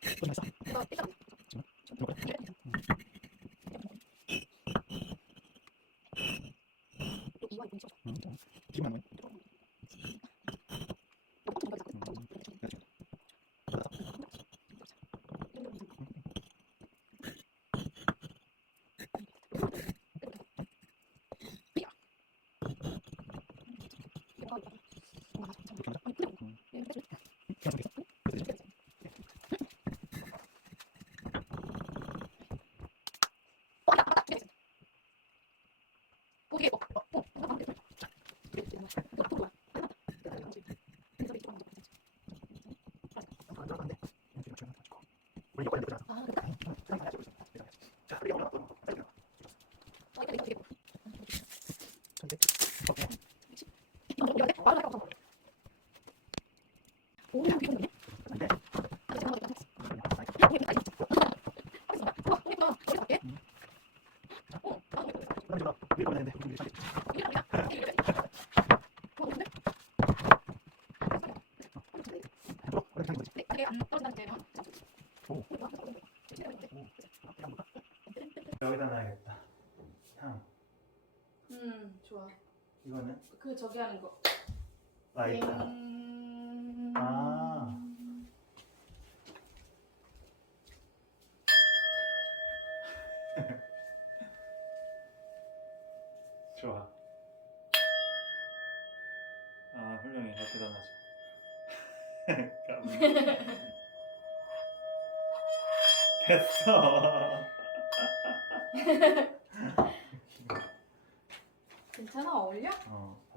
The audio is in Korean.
좀 했어. 이거 일단 지금 좀 먹을래? 또 이와 이분이 쳐. 기분 안 나네. 여기다 놔야겠다. 향. 좋아. 이거는 그 저기 하는 거. 라이터. 아. 좋아. 아, 훌륭해. 대단하죠. 됐어. 괜찮아, 어울려? 어.